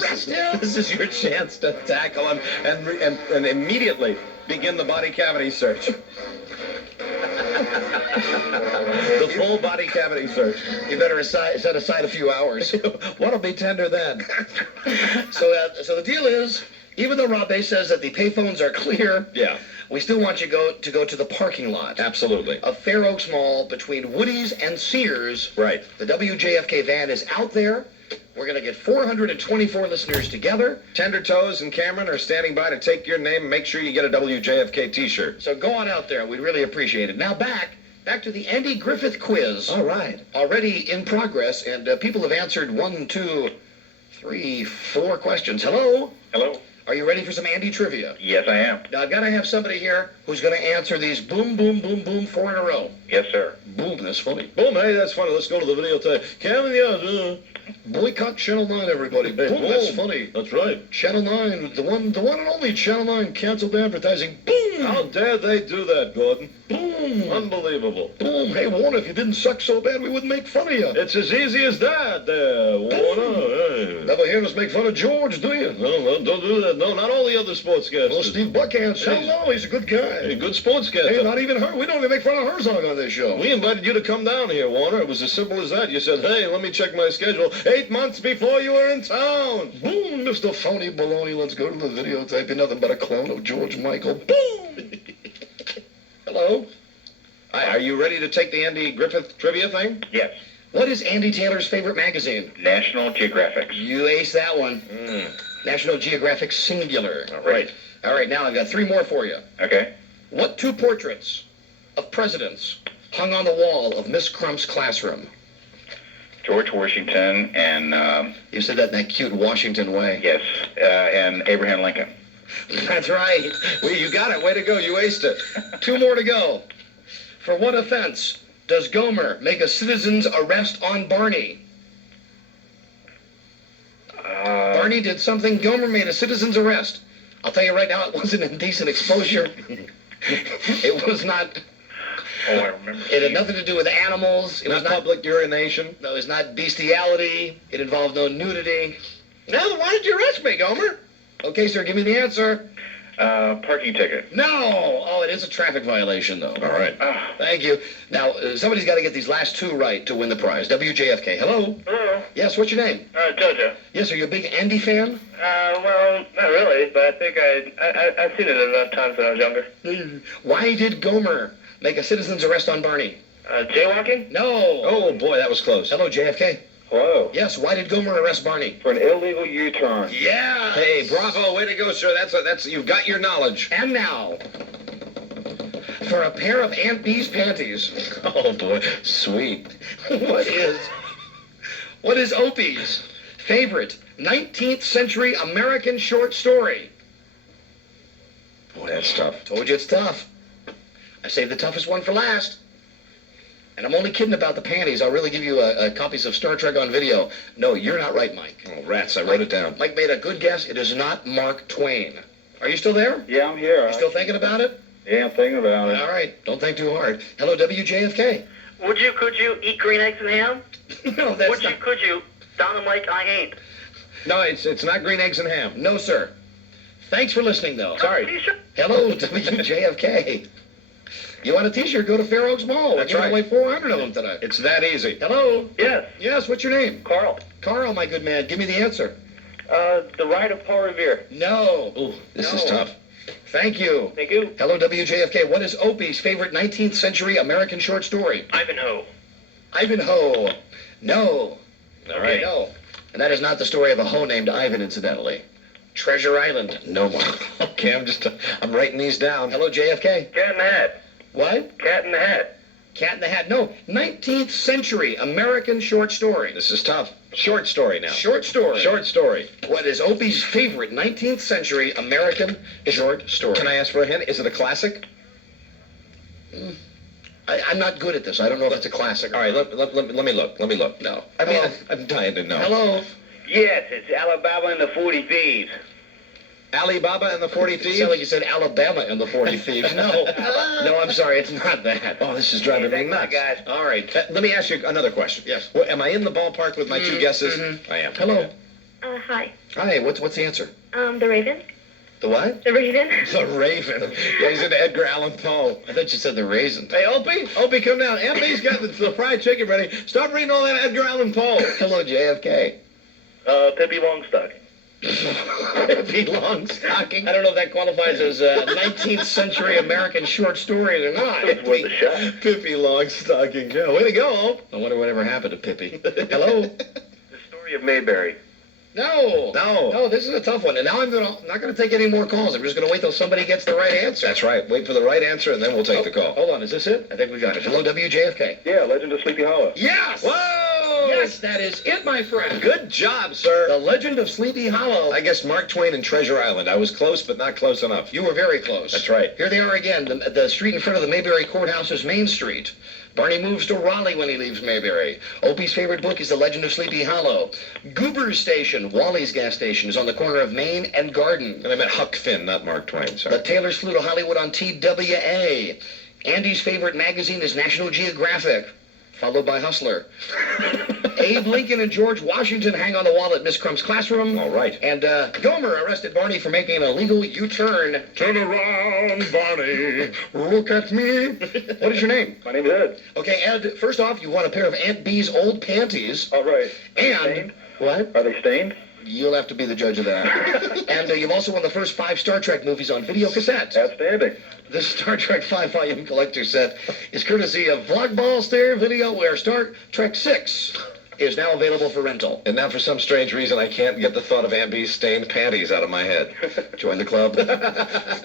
This is your chance to tackle him and immediately begin the body cavity search. The full body cavity search. You better set aside a few hours. What'll be tender then? So the deal is, even though Rob Bay says that the payphones are clear, Yeah, we still want you to go to the parking lot absolutely. of Fair Oaks Mall between Woody's and Sears. Right. The WJFK van is out there. We're going to get 424 listeners together. Tender Toes and Cameron are standing by to take your name and make sure you get a WJFK t-shirt. So go on out there. We'd really appreciate it. Now back to the Andy Griffith quiz. All right. Already in progress, and people have answered 1, 2, 3, 4 questions. Hello? Hello? Are you ready for some Andy trivia? Yes, I am. Now, I've got to have somebody here who's going to answer these boom, boom, boom, boom 4 in a row. Yes, sir. Boom, that's funny. Boom, hey, that's funny. Let's go to the videotape. Cameron, yeah. Boycott Channel 9, everybody. Boom, that's funny. That's right. Channel 9, the one and only Channel 9 canceled advertising. Boom! How dare they do that, Gordon? Boom! Unbelievable. Boom! Hey, Warner, if you didn't suck so bad, we wouldn't make fun of you. It's as easy as that, there, Warner. Hey. Never hear us make fun of George, do you? No, don't do that. No, not all the other sportscasters. Well, Steve Buckhant says, no, he's a good guy. Hey, good sportscaster. Hey, not even her. We don't even make fun of Herzog on this show. We invited you to come down here, Warner. It was as simple as that. You said, hey, let me check my schedule 8 months before you were in town. Boom, Mr. Phony Baloney. Let's go to the videotape. You're nothing but a clone of George Michael. Boom! Hello? Hi, are you ready to take the Andy Griffith trivia thing? Yes. What is Andy Taylor's favorite magazine? National Geographic. You aced that one. National Geographic Singular. All right. All right, now I've got 3 more for you. Okay. What 2 portraits of presidents hung on the wall of Miss Crump's classroom? George Washington and, You said that in that cute Washington way. yes, and Abraham Lincoln. That's right. Well, you got it. Way to go. You aced it. 2 more to go. For what offense does Gomer make a citizen's arrest on Barney? Barney did something. Gomer made a citizen's arrest. I'll tell you right now, it wasn't indecent exposure. It was not. Oh, I remember. It had nothing to do with animals. It was Not public urination. No, it was not bestiality. It involved no nudity. Now, why did you arrest me, Gomer? Okay, sir, give me the answer. Parking ticket. No. Oh, it is a traffic violation, though. All right. Thank you. Now, somebody's got to get these last 2 right to win the prize. WJFK. Hello? Hello. Yes, what's your name? Jojo. Yes, are you a big Andy fan? Well, not really, but I think I've seen it enough times when I was younger. Why did Gomer make a citizen's arrest on Barney? Jaywalking? No. Oh, boy, that was close. Hello, JFK. Hello. Yes, why did Gomer arrest Barney? For an illegal U-turn. Yeah. Hey, bravo. Way to go, sir. That's you've got your knowledge. And now, for a pair of Aunt Bee's panties, Oh, boy. Sweet. what is Opie's favorite 19th century American short story? Boy, that's tough. Told you it's tough. I saved the toughest one for last. And I'm only kidding about the panties. I'll really give you copies of Star Trek on video. No, you're not right, Mike. Oh, rats. I wrote it down. Mike made a good guess. It is not Mark Twain. Are you still there? Yeah, I'm here. You still thinking about it? Yeah, I'm thinking about it. All right. Don't think too hard. Hello, WJFK. Could you eat green eggs and ham? No, that's not. Could you? Don and Mike, I ain't. No, it's not green eggs and ham. No, sir. Thanks for listening, though. Sorry. T-shirt? Hello, WJFK. You want a T-shirt? Go to Fair Oaks Mall. That's We're right. giving away 400 of them today. It's that easy. Hello. Yes. Yes, what's your name? Carl. Carl, my good man. Give me the answer. The Ride of Paul Revere. No. Ooh, this No. is tough. Thank you. Thank you. Hello, WJFK. What is Opie's favorite 19th century American short story? Ivanhoe. Ivanhoe. No. All right. No. And that is not the story of a hoe named Ivan, incidentally. Treasure Island. No more. Okay, I'm writing these down. Hello, JFK. Cat in the Hat. What? Cat in the Hat. Cat in the Hat. No. 19th century American short story. This is tough. Short story now. Short story. Short story. What is Opie's favorite 19th century American short story? Can I ask for a hint? Is it a classic? I'm not good at this. I don't know if it's a classic. All right, let me look. Let me look. No. I mean, Hello. I'm dying to know. Hello. Yes, it's Alibaba and the 40 Thieves. Alibaba and the 40 It Thieves? sounded like you said Alabama and the 40 Thieves. No. No, I'm sorry. It's not that. Oh, this is driving me Thanks, nuts. guys. All right. Let me ask you another question. Yes. Well, am I in the ballpark with my 2 guesses? mhm. I am. Hello. Hi. Hi, what's the answer? The Raven. The what? The Raven. The Raven. Yeah, he's into Edgar Allan Poe. I thought you said the raisin. Hey, Opie, come down. MB's got the fried chicken ready. Stop reading all that Edgar Allan Poe. Hello, JFK. Pippi Longstocking. Pippi Longstocking. I don't know if that qualifies as a 19th century American short story or not. It's worth a shot. Pippi Longstocking. Yeah, way to go, Ope. I wonder whatever happened to Pippi. Hello? The Story of Mayberry. No, this is a tough one. And now I'm not going to take any more calls. I'm just going to wait till somebody gets the right answer. That's right. Wait for the right answer, and then we'll take the call. Hold on, is this it? I think we got it. Hello, WJFK. Yeah, Legend of Sleepy Hollow. Yes! Whoa! Yes, that is it, my friend. Good job, sir. The Legend of Sleepy Hollow. I guess Mark Twain and Treasure Island. I was close, but not close enough. You were very close. That's right. Here they are again. The street in front of the Mayberry Courthouse is Main Street. Barney moves to Raleigh when he leaves Mayberry. Opie's favorite book is The Legend of Sleepy Hollow. Goober's Station, Wally's gas station, is on the corner of Main and Garden. And I meant Huck Finn, not Mark Twain, sorry. The Taylors flew to Hollywood on TWA. Andy's favorite magazine is National Geographic, followed by Hustler. Abe Lincoln and George Washington hang on the wall at Miss Crump's classroom. All right. And Gomer arrested Barney for making an illegal U-turn. Turn around, Barney. Look at me. What is your name? My name is Ed. Okay, Ed, first off, you want a pair of Aunt Bee's old panties. All right. And... Stained? What? Are they stained? You'll have to be the judge of that. And you've also won the first 5 Star Trek movies on video cassette. Outstanding. This Star Trek 5-volume collector set is courtesy of Vlogball Stereo Video, where Star Trek 6 is now available for rental. And now, for some strange reason, I can't get the thought of Aunt Bee's stained panties out of my head. Join the club.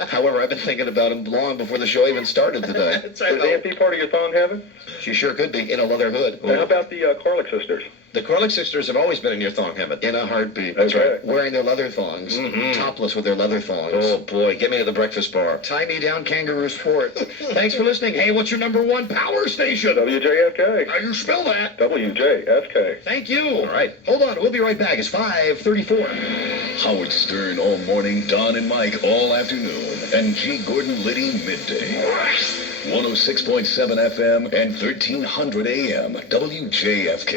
However, I've been thinking about him long before the show even started today. Is Aunt Bee part of your thong heaven? She sure could be, in a leather hood. How about the Corlick sisters? The Corlick sisters have always been in your thong heaven. In a heartbeat. That's right. Wearing their leather thongs. Topless with their leather thongs. Oh, boy. Get me to the breakfast bar. Tie me down, Kangaroo Sport. Thanks for listening. Hey, what's your number 1 power station? WJFK. How you spell that? WJFK. Thank you. All right. Hold on. We'll be right back. It's 5:34. Howard Stern all morning, Don and Mike all afternoon, and G. Gordon Liddy midday. 106.7 FM and 1300 AM, WJFK.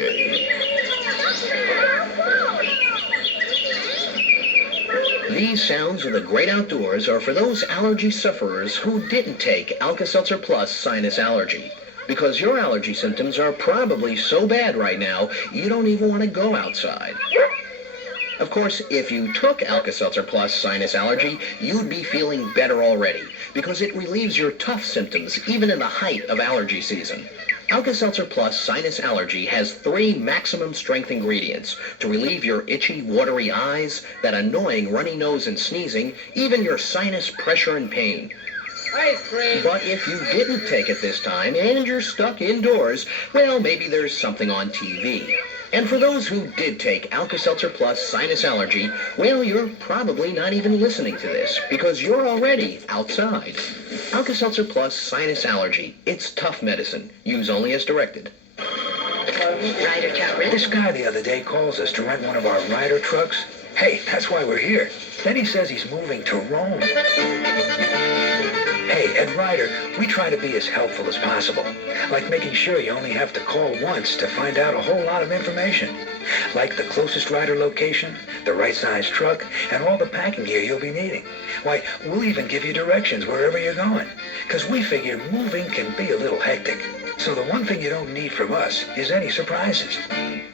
These sounds of the great outdoors are for those allergy sufferers who didn't take Alka-Seltzer Plus Sinus Allergy. Because your allergy symptoms are probably so bad right now, you don't even want to go outside. Of course, if you took Alka-Seltzer Plus Sinus Allergy, you'd be feeling better already, because it relieves your tough symptoms even in the height of allergy season. Alka-Seltzer Plus Sinus Allergy has 3 maximum strength ingredients to relieve your itchy, watery eyes, that annoying runny nose and sneezing, even your sinus pressure and pain. Ice cream. But if you didn't take it this time and you're stuck indoors, well, maybe there's something on TV. And for those who did take Alka-Seltzer Plus Sinus Allergy, well, you're probably not even listening to this, because you're already outside. Alka-Seltzer Plus Sinus Allergy. It's tough medicine. Use only as directed. Ryder Tower. This guy the other day calls us to rent one of our Ryder trucks. Hey, that's why we're here. Then he says he's moving to Rome. Hey, at Ryder, we try to be as helpful as possible. Like making sure you only have to call once to find out a whole lot of information. Like the closest Ryder location, the right size truck, and all the packing gear you'll be needing. Why, we'll even give you directions wherever you're going. Because we figure moving can be a little hectic. So the one thing you don't need from us is any surprises.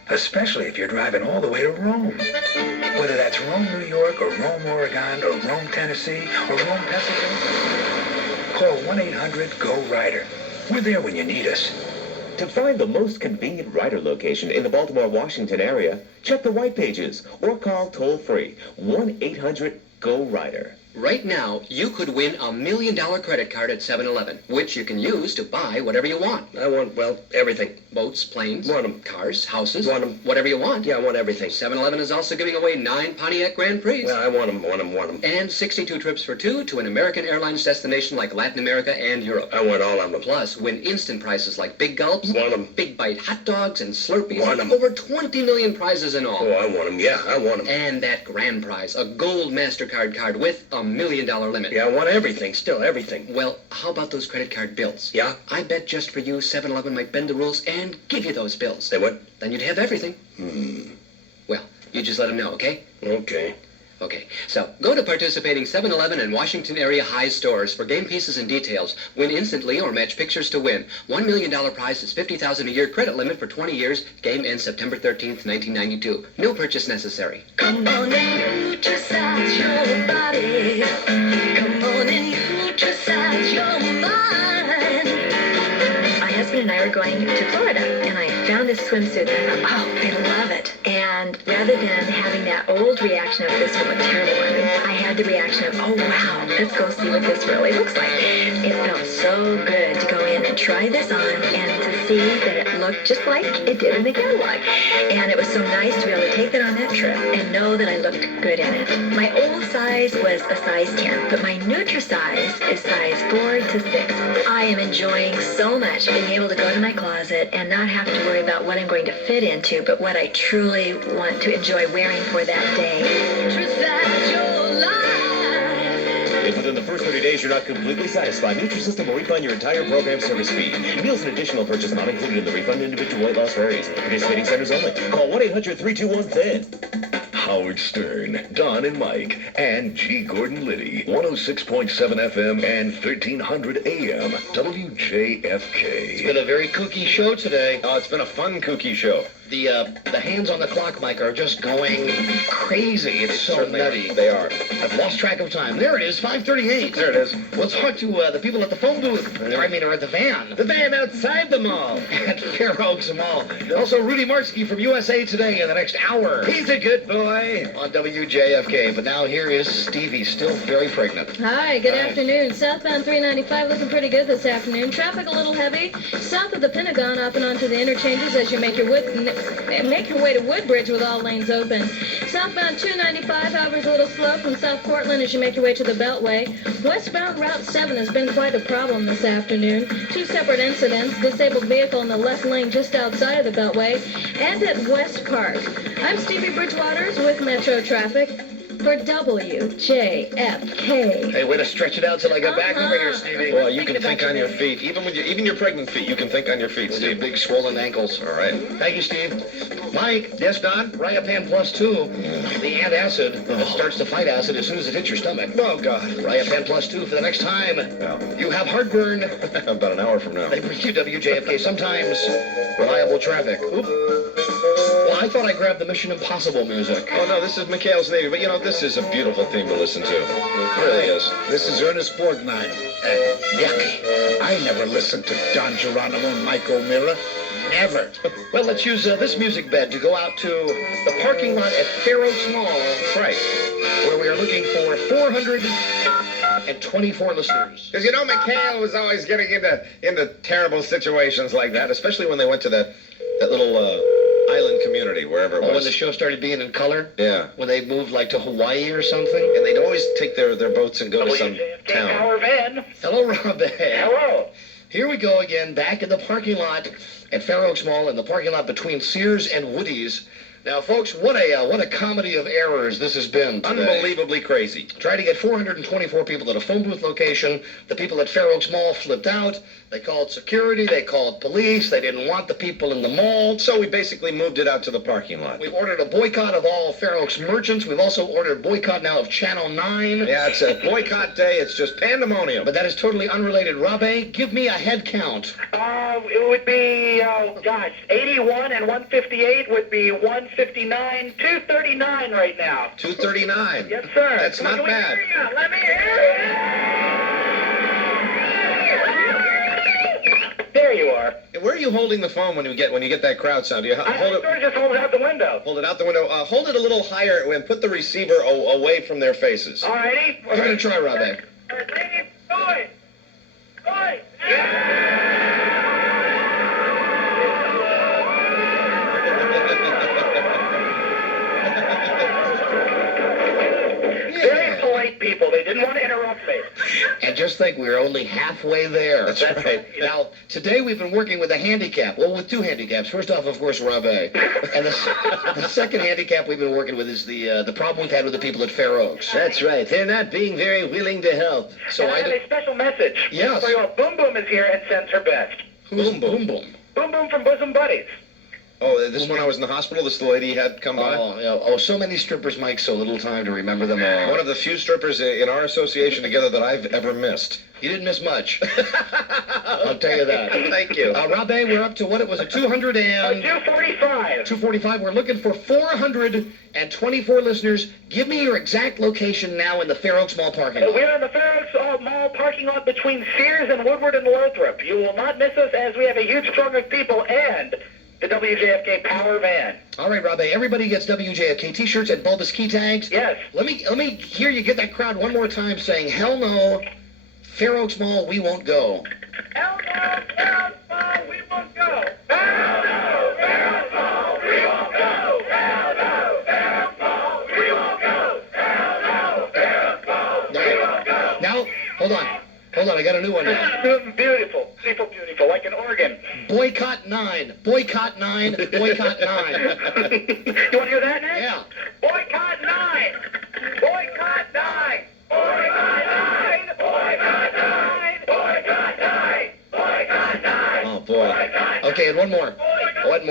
Especially if you're driving all the way to Rome. Whether that's Rome, New York, or Rome, Oregon, or Rome, Tennessee, or Rome, Pennsylvania. Call 1-800-GO-RYDER. We're there when you need us. To find the most convenient Ryder location in the Baltimore-Washington area, check the white pages or call toll-free 1-800-GO-RYDER. Right now, you could win $1 million credit card at 7-Eleven, which you can use to buy whatever you want. I want, well, everything. Boats, planes, Want 'em. cars, houses, Want 'em. whatever you want. Yeah, I want everything. 7-Eleven is also giving away 9 Pontiac Grand Prix. Well, I want them. And 62 trips for 2 to an American Airlines destination like Latin America and Europe. I want all of them. Plus, win instant prizes like Big Gulps, Want 'em. Big Bite hot dogs, and Slurpees. Want 'em. Over 20 million prizes in all. Oh, I want them. Yeah, I want them. And that grand prize, a gold MasterCard card with $1 million limit. Yeah, I want everything. Still, everything. Well, how about those credit card bills? Yeah? I bet just for you, 7-Eleven might bend the rules and give you those bills. They what? Then you'd have everything. Well, You just let him know, okay? Okay. Okay, so go to participating 7-Eleven and Washington area high stores for game pieces and details. Win instantly or match pictures to win. $1 million prize is $50,000 a year credit limit for 20 years. Game ends September 13th, 1992. No purchase necessary. Come on and nutricize your body. Come on and nutricize your mind. My husband and I were going to Florida, and I found this swimsuit, and I thought, oh, I love it. And rather than having that old reaction of this will look terrible on me, I had the reaction of, oh, wow, let's go see what this really looks like. It felt so good to go in and try this on and to see that it looked just like it did in the catalog. And it was so nice to be able to take that on that trip and know that I looked good in it. My old size was a size 10, but my Nutri-Size is size 4 to 6. I am enjoying so much being able to go to my closet and not have to worry about what I'm going to fit into, but what I truly want to enjoy wearing for that day. Nutri-Size your life. If within the first 30 days you're not completely satisfied, Nutrisystem will refund your entire program service fee. Meals and additional purchase amount included in the refund, individual weight loss varies. Participating centers only. Call 1-800-321-THIN. Howard Stern, Don and Mike, and G. Gordon Liddy, 106.7 FM and 1300 AM, WJFK. It's been a very kooky show today. Oh, it's been a fun, kooky show. The hands on the clock, Mike, are just going crazy. It's so Certainly nutty. They are. I've lost track of time. There it is, 5:38. There it is. We'll talk to the people at the phone booth. Or at the van. The van outside the mall. At Fair Oaks Mall. Also, Rudy Marsky from USA Today in the next hour. He's a good boy. On WJFK. But now here is Stevie, still very pregnant. Hi, good afternoon. Southbound 395 looking pretty good this afternoon. Traffic a little heavy. South of the Pentagon, off and onto the interchanges as you make your way to Woodbridge with all lanes open. Southbound 295, however, is a little slow from South Portland as you make your way to the Beltway. Westbound Route 7 has been quite a problem this afternoon. Two separate incidents, disabled vehicle in the left lane just outside of the Beltway, and at West Park. I'm Stevie Bridgewaters with Metro Traffic for WJFK. Hey, way to stretch it out till I get back over here, Stevie. Boy, you can think on your feet. Even your pregnant feet, you can think on your feet, With your Steve. big swollen ankles. All right. Thank you, Steve. Mike. Yes, Don? Riopan Plus 2. The antacid that starts to fight acid as soon as it hits your stomach. Oh, God. Riopan Plus 2 for the next time. Well, You have heartburn. about an hour from now. They bring you WJFK, sometimes reliable traffic. Oop. Well, I thought I grabbed the Mission Impossible music. Oh, no, this is Mikhail's Navy, but, this is a beautiful theme to listen to. It really is. This is Ernest Borgnine. Yucky. I never listened to Don Geronimo and Mike O'Meara. Never. Well, let's use this music bed to go out to the parking lot at Fair Oaks Mall. Right. Where we are looking for 424 listeners. Because, Mikhail was always getting into terrible situations like that, especially when they went to that little island community, wherever it was. When the show started being in color? Yeah. When they moved, to Hawaii or something? And they'd always take their boats and go to some town. Power van. Hello, Robin. Hello. Here we go again, back in the parking lot at Fair Oaks Mall, in the parking lot between Sears and Woody's. Now, folks, what a comedy of errors this has been today. Unbelievably crazy. Tried to get 424 people at a phone booth location. The people at Fair Oaks Mall flipped out. They called security. They called police. They didn't want the people in the mall. So we basically moved it out to the parking lot. We've ordered a boycott of all Fair Oaks merchants. We've also ordered a boycott now of Channel 9. Yeah, it's a boycott day. It's just pandemonium. But that is totally unrelated. Rabe, give me a head count. It would be, 81 and 158 would be 159, 239 right now. 239. Yes, sir. That's Come on, not let me bad. hear ya. Let me hear ya. There you are. Where are you holding the phone when you get that crowd sound? Do you hold I it? sort of just hold it out the window. Hold it out the window. Hold it a little higher and put the receiver away from their faces. All righty. We're going to try, Rabe. Boy. Very polite people. They didn't want to interrupt me. And just think, we're only halfway there. That's right. Now, today we've been working with a handicap. Well, with two handicaps. First off, of course, Rabe. And the second handicap we've been working with is the problem we've had with the people at Fair Oaks. That's right. They're not being very willing to help. So And I have a special message. Yes. So Boom Boom is here and sends her best. Boom Boom. Boom Boom from Bosom Buddies. Oh, this one I was in the hospital, this lady had come by? Oh, yeah. Oh, so many strippers, Mike, so little time to remember them all. One of the few strippers in our association together that I've ever missed. You didn't miss much. I'll tell you that. Thank you. Rob A., we're up to what? It was a 200 and... 245. 245. We're looking for 424 listeners. Give me your exact location now in the Fair Oaks Mall parking lot. We're in the Fair Oaks Mall parking lot between Sears and Woodward and Lothrop. You will not miss us as we have a huge throng of people and the WJFK Power Van. All right, Rob A., everybody gets WJFK T-shirts and bulbous key tags. Yes. Let me hear you get that crowd one more time saying, hell no, Fair Oaks Mall, we won't go. Hell no, Fair Oaks Mall, we won't go. Hell no, Fair Oaks Mall, we won't go. Hell no, Fair Oaks Mall, we won't go. Hell no, Fair Oaks Mall, we won't go. Now, hold on, I got a new one now. Beautiful, beautiful, beautiful, like an organ. Boycott 9, boycott 9, boycott 9. You want to hear that next? Yeah. Boycott 9, boycott 9, boycott 9, boycott 9, boycott 9, boycott 9. Oh, boy. Okay, and one more. One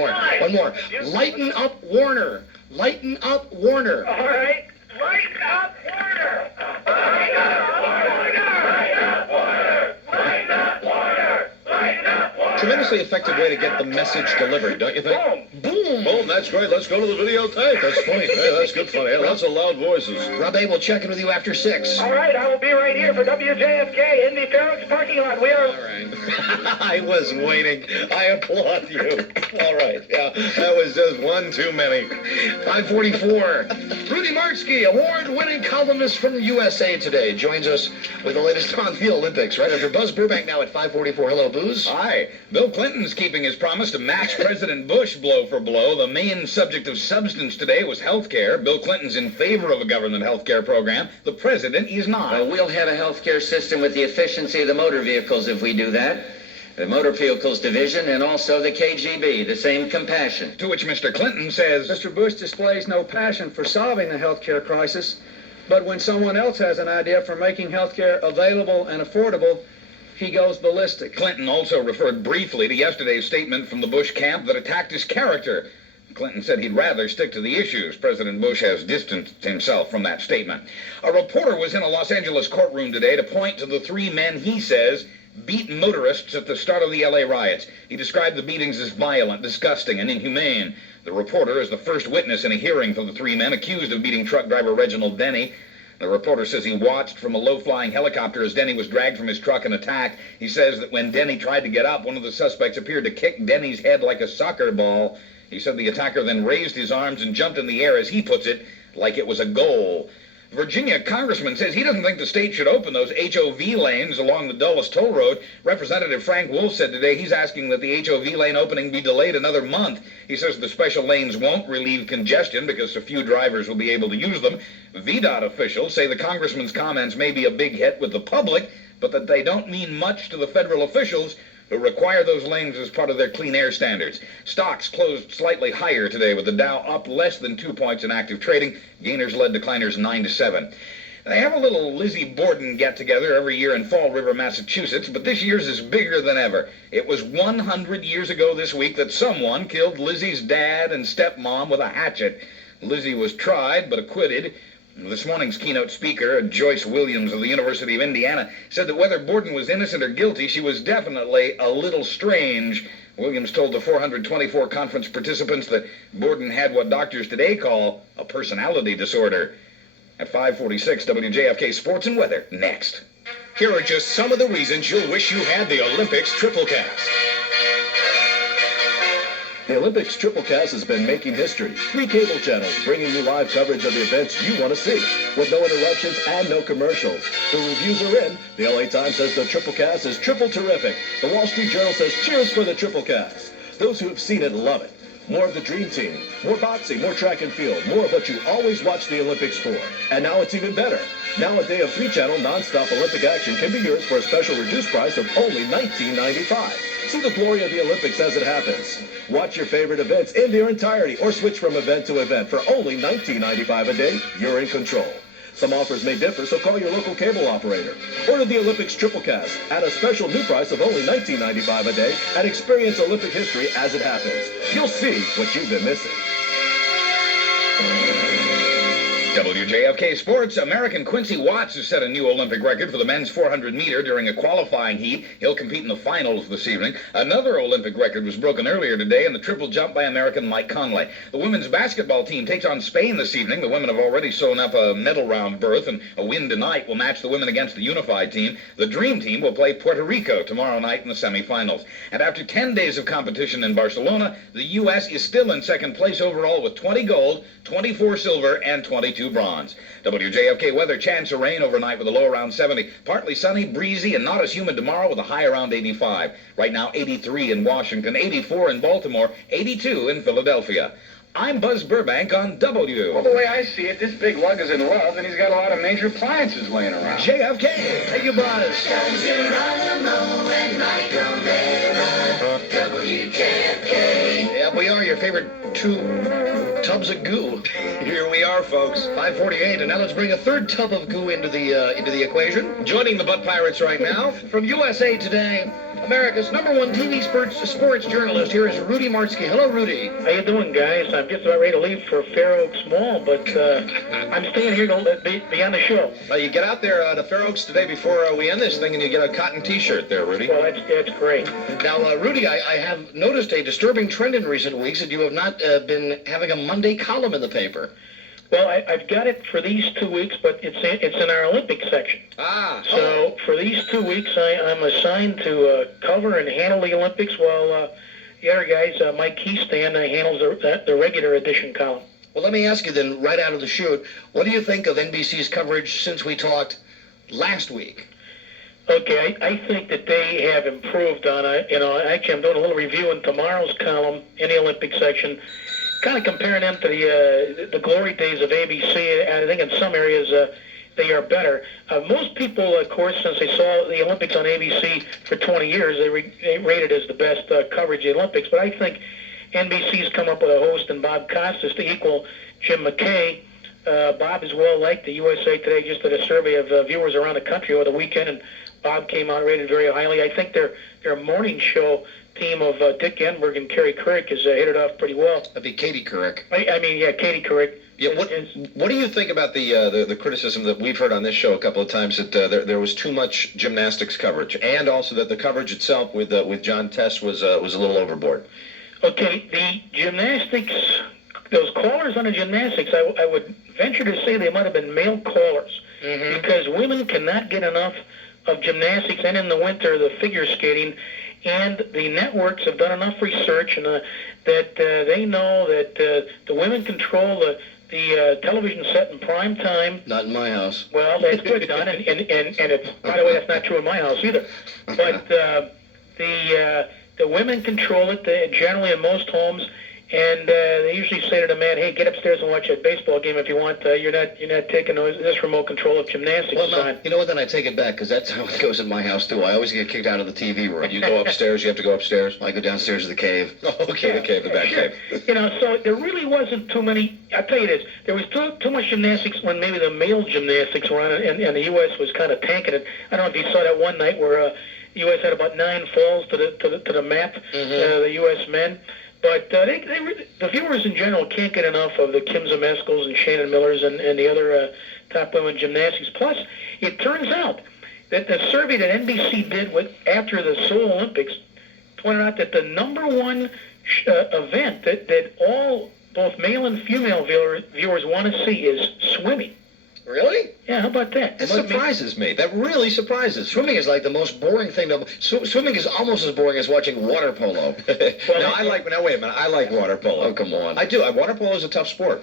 more. Lighten up Warner. Lighten up Warner. All right. Lighten up Warner. Lighten up Warner. Lighten up Warner. Lighten up Warner. Lighten up Warner. Tremendously effective way to get the message delivered, don't you think? Boom. Boom, that's great. Let's go to the videotape. That's funny. Hey, that's good funny. Hey, lots of loud voices. Rob A. will check in with you after 6. All right, I will be right here for WJFK in the Fair Oaks parking lot. We are... All right. I was waiting. I applaud you. All right. Yeah, that was just one too many. 544. Rudy Martzke, award-winning columnist from USA Today, joins us with the latest on the Olympics. Right after Buzz Burbank now at 544. Hello, Booze. Hi. Bill Clinton's keeping his promise to match President Bush blow for blow. The main subject of substance today was health care. Bill Clinton's in favor of a government health care program. The president is not. Well, we'll have a health care system with the efficiency of the motor vehicles if we do that. The Motor Vehicles Division and also the KGB, the same compassion. To which Mr. Clinton says, Mr. Bush displays no passion for solving the health care crisis, but when someone else has an idea for making health care available and affordable, he goes ballistic. Clinton also referred briefly to yesterday's statement from the Bush camp that attacked his character. Clinton said he'd rather stick to the issues. President Bush has distanced himself from that statement. A reporter was in a Los Angeles courtroom today to point to the 3 men he says beat motorists at the start of the L.A. riots. He described the beatings as violent, disgusting, and inhumane. The reporter is the first witness in a hearing for the 3 men accused of beating truck driver Reginald Denny. The reporter says he watched from a low-flying helicopter as Denny was dragged from his truck and attacked. He says that when Denny tried to get up, one of the suspects appeared to kick Denny's head like a soccer ball. He said the attacker then raised his arms and jumped in the air, as he puts it, like it was a goal. Virginia congressman says he doesn't think the state should open those HOV lanes along the Dulles Toll Road. Representative Frank Wolf said today he's asking that the HOV lane opening be delayed another month. He says the special lanes won't relieve congestion because a few drivers will be able to use them. VDOT officials say the congressman's comments may be a big hit with the public, but that they don't mean much to the federal officials who require those lanes as part of their clean air standards. Stocks closed slightly higher today, with the Dow up less than 2 points in active trading. Gainers led decliners 9-7. They have a little Lizzie Borden get-together every year in Fall River, Massachusetts, but this year's is bigger than ever. It was 100 years ago this week that someone killed Lizzie's dad and stepmom with a hatchet. Lizzie was tried but acquitted. This morning's keynote speaker, Joyce Williams of the University of Indiana, said that whether Borden was innocent or guilty, she was definitely a little strange. Williams told the 424 conference participants that Borden had what doctors today call a personality disorder. At 5:46, WJFK Sports and Weather, next. Here are just some of the reasons you'll wish you had the Olympics Triplecast. The Olympics Triplecast has been making history. 3 cable channels bringing you live coverage of the events you want to see, with no interruptions and no commercials. The reviews are in. The LA Times says the Triplecast is triple terrific. The Wall Street Journal says cheers for the Triplecast. Those who have seen it love it. More of the Dream Team, more boxing, more track and field, more of what you always watch the Olympics for. And now it's even better. Now a day of 3-channel non-stop Olympic action can be yours for a special reduced price of only $19.95. See the glory of the Olympics as it happens. Watch your favorite events in their entirety or switch from event to event for only $19.95 a day. You're in control. Some offers may differ, so call your local cable operator. Order the Olympics Triplecast at a special new price of only $19.95 a day and experience Olympic history as it happens. You'll see what you've been missing. WJFK Sports, American Quincy Watts has set a new Olympic record for the men's 400 meter during a qualifying heat. He'll compete in the finals this evening. Another Olympic record was broken earlier today in the triple jump by American Mike Conley. The women's basketball team takes on Spain this evening. The women have already sewn up a medal round berth, and a win tonight will match the women against the unified team. The Dream Team will play Puerto Rico tomorrow night in the semifinals. And after 10 days of competition in Barcelona, the U.S. is still in second place overall with 20 gold, 24 silver, and 22 bronze. WJFK weather, chance of rain overnight with a low around 70. Partly sunny, breezy, and not as humid tomorrow with a high around 85. Right now, 83 in Washington, 84 in Baltimore, 82 in Philadelphia. I'm Buzz Burbank on W. Well, the way I see it, this big lug is in love, and he's got a lot of major appliances laying around. JFK. Thank you, Buzz. Yeah, we are your favorite two tubs of goo. Here we are, folks. 5:48, and now let's bring a third tub of goo into the equation. Joining the Butt Pirates right now from USA Today, America's #1 TV sports journalist. Here is Rudy Martzke. Hello, Rudy. How you doing, guys? I'm just about ready to leave for Fair Oaks Mall, but I'm staying here to be on the show. You get out there to Fair Oaks today before we end this thing, and you get a cotton T-shirt there, Rudy. Well, that's great. Now, Rudy, I have noticed a disturbing trend in recent weeks that you have not been having a Monday column in the paper. Well, I've got it for these 2 weeks, but it's in our Olympic section. So for these 2 weeks, I'm assigned to cover and handle the Olympics, while the other guys, Mike Keystan, handles the regular edition column. Well, let me ask you then, right out of the chute, what do you think of NBC's coverage since we talked last week? Okay, I think that they have improved on it. Actually, I'm doing a little review in tomorrow's column in the Olympic section, kind of comparing them to the glory days of ABC. I think in some areas they are better. Most people, of course, since they saw the Olympics on ABC for 20 years, they rate it as the best coverage of the Olympics. But I think NBC's come up with a host in Bob Costas to equal Jim McKay. Bob is well liked. The USA Today just did a survey of viewers around the country over the weekend, and Bob came out rated very highly. I think their morning show team of Dick Enberg and Kerry Couric has hit it off pretty well. That'd be Katie Couric. Katie Couric. Yeah, what do you think about the criticism that we've heard on this show a couple of times that there was too much gymnastics coverage, and also that the coverage itself with John Tess was a little overboard? Okay, the gymnastics, those callers on the gymnastics, I would venture to say they might have been male callers, because women cannot get enough of gymnastics, and in the winter, the figure skating. And the networks have done enough research and that they know that the women control the television set in prime time. Not in my house. Well, that's good, Don. And it's, by the way, that's not true in my house either. But the women control it generally in most homes. And they usually say to the man, "Hey, get upstairs and watch that baseball game if you want. You're not taking this remote control of gymnastics." Well, no, you know what? Then I take it back, because that's how it goes in my house too. I always get kicked out of the TV room. You go upstairs. You have to go upstairs. I go downstairs to the cave. Oh, okay, the cave, the back cave. So there really wasn't too many. I'll tell you this: there was too much gymnastics when maybe the male gymnastics were on it, and the U.S. was kind of tanking it. I don't know if you saw that one night where the U.S. had about 9 falls to the mat, the U.S. men. But the viewers in general can't get enough of the Kim Zemeskals and Shannon Millers and the other top women gymnastics. Plus, it turns out that the survey that NBC did after the Seoul Olympics pointed out that the #1 event that both male and female viewers want to see is swimming. Really? Yeah, how about that? That surprises me. That really surprises me. Swimming is like the most boring thing. Swimming is almost as boring as watching water polo. Now, wait a minute. I like water polo. Oh, come on. I do. Water polo is a tough sport.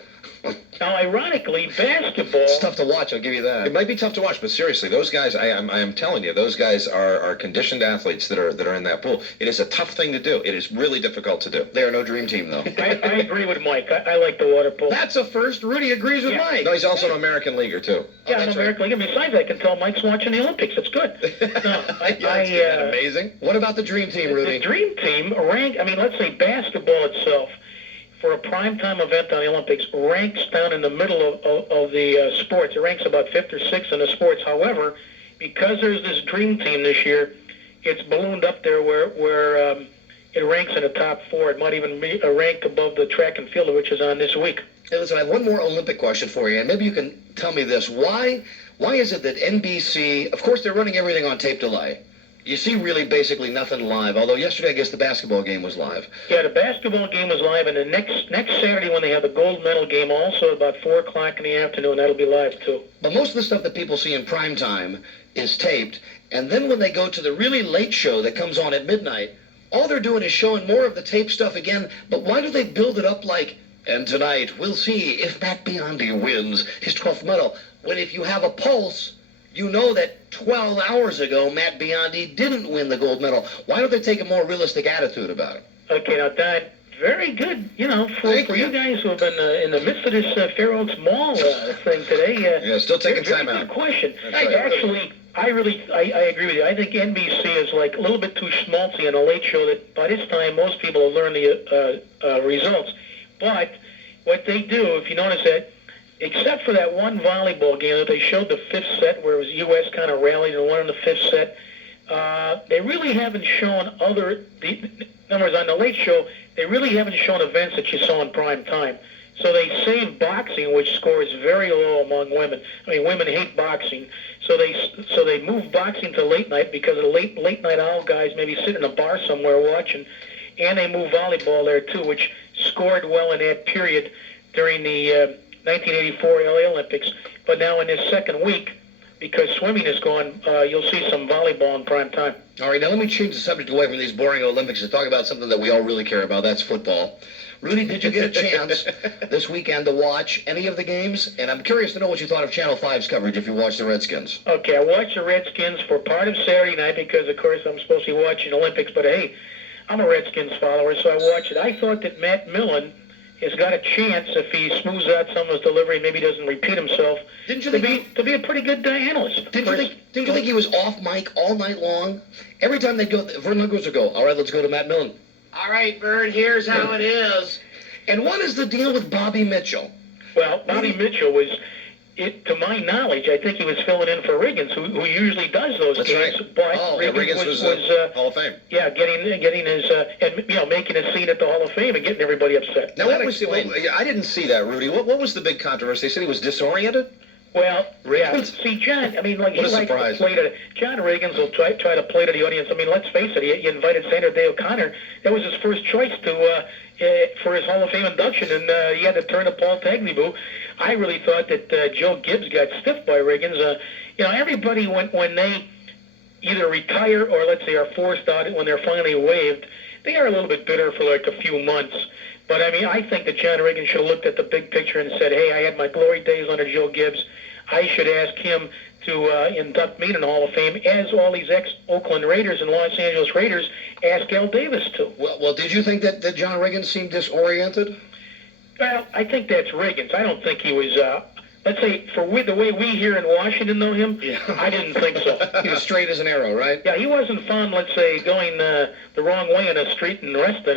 Now, ironically, basketball... It's tough to watch, I'll give you that. It might be tough to watch, but seriously, those guys, I am telling you, those guys are conditioned athletes that are in that pool. It is a tough thing to do. It is really difficult to do. They are no dream team, though. I agree with Mike. I like the water polo. That's a first. Rudy agrees with Mike. No, he's also an American leaguer, too. Yeah, I'm an American leaguer. Besides, I can tell Mike's watching the Olympics. It's good. No, isn't that amazing? What about the dream team, Rudy? The dream team let's say basketball itself. for a primetime event on the Olympics ranks down in the middle of the sports. It ranks about 5th or 6th in the sports. However, because there's this dream team this year, it's ballooned up there where it ranks in the top 4. It might even be a rank above the track and field, which is on this week. Hey, listen, I have one more Olympic question for you, and maybe you can tell me this. Why is it that NBC, of course they're running everything on tape delay. You see really basically nothing live, although yesterday I guess the basketball game was live. Yeah, the basketball game was live, and the next Saturday when they have the gold medal game, also about 4 o'clock in the afternoon, that'll be live too. But most of the stuff that people see in prime time is taped, and then when they go to the really late show that comes on at midnight, all they're doing is showing more of the tape stuff again. But why do they build it up like, and tonight we'll see if Matt Biondi wins his 12th medal, when if you have a pulse, you know that 12 hours ago Matt Biondi didn't win the gold medal. Why don't they take a more realistic attitude about it? Okay, now Don, very good, for you guys who have been in the midst of this Fair Oaks Mall thing today. Yeah, still taking time very out. Good question. Right. Actually, I agree with you. I think NBC is like a little bit too schmaltzy in a late show that by this time most people have learned the results. But what they do, if you notice that, except for that one volleyball game that they showed the 5th set where it was U.S. kind of rallied and won in the 5th set, they really haven't shown in other words, on the late show, they really haven't shown events that you saw in prime time. So they save boxing, which scores very low among women. I mean, women hate boxing. So they move boxing to late night because of the late night owl guys maybe sit in a bar somewhere watching, and they move volleyball there too, which scored well in that period during the 1984 LA Olympics. But now in this second week, because swimming is gone, you'll see some volleyball in prime time. All right, now let me change the subject away from these boring Olympics and talk about something that we all really care about. That's football. Rudy, did you get a chance this weekend to watch any of the games? And I'm curious to know what you thought of Channel 5's coverage if you watched the Redskins. Okay, I watched the Redskins for part of Saturday night because, of course, I'm supposed to be watching Olympics. But, hey, I'm a Redskins follower, so I watched it. I thought that Matt Millen has got a chance, if he smooths out some of his delivery, maybe doesn't repeat himself, to be a pretty good analyst. Didn't you think he was off mic all night long? Every time they'd go, Vern Lundquist would go, all right, let's go to Matt Millen. All right, Vern, here's how it is. And what is the deal with Bobby Mitchell? Well, Bobby Mitchell was, to my knowledge, I think he was filling in for Riggins, who usually does those games. Right. But Riggins was Hall of Fame. Yeah, getting his and making a scene at the Hall of Fame and getting everybody upset. Now, I didn't see that, Rudy. What was the big controversy? They said he was disoriented? Well, yeah. See, John, I mean, like, he likes to play to... John Riggins will try to play to the audience. I mean, let's face it, he invited Sandra Day O'Connor. That was his first choice for his Hall of Fame induction, and he had to turn to Paul Tagliabue. I really thought that Joe Gibbs got stiffed by Riggins. Everybody, when they either retire or, let's say, are forced out when they're finally waived, they are a little bit bitter for like a few months. But, I mean, I think that John Riggins should have looked at the big picture and said, hey, I had my glory days under Joe Gibbs. I should ask him to induct me in the Hall of Fame, as all these ex-Oakland Raiders and Los Angeles Raiders asked Al Davis to. Well, did you think that John Riggins seemed disoriented? Well, I think that's Riggins. I don't think he was... let's say, the way we here in Washington know him, I didn't think so. He was straight as an arrow, right? Yeah, he wasn't found, let's say, going the wrong way in a street in Reston,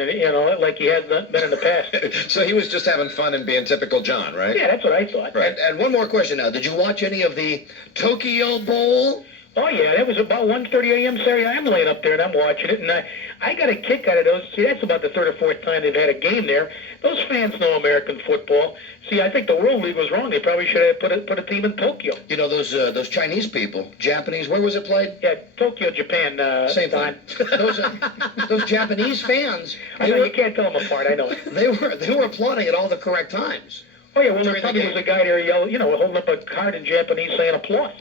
like he had been in the past. So he was just having fun and being typical John, right? Yeah, that's what I thought. Right. And one more question now. Did you watch any of the Tokyo Bowl? Oh, yeah, that was about 1:30 a.m. Saturday. I'm laying up there, and I'm watching it, and I got a kick out of those. See, that's about the third or fourth time they've had a game there. Those fans know American football. See, I think the World League was wrong. They probably should have put a team in Tokyo. You know, those Chinese people, Japanese, where was it played? Yeah, Tokyo, Japan. Same thing. Those Japanese fans. I know, you can't tell them apart, I know. They were applauding at all the correct times. Oh, yeah, well, there probably was a guy there yelling, holding up a card in Japanese saying applause.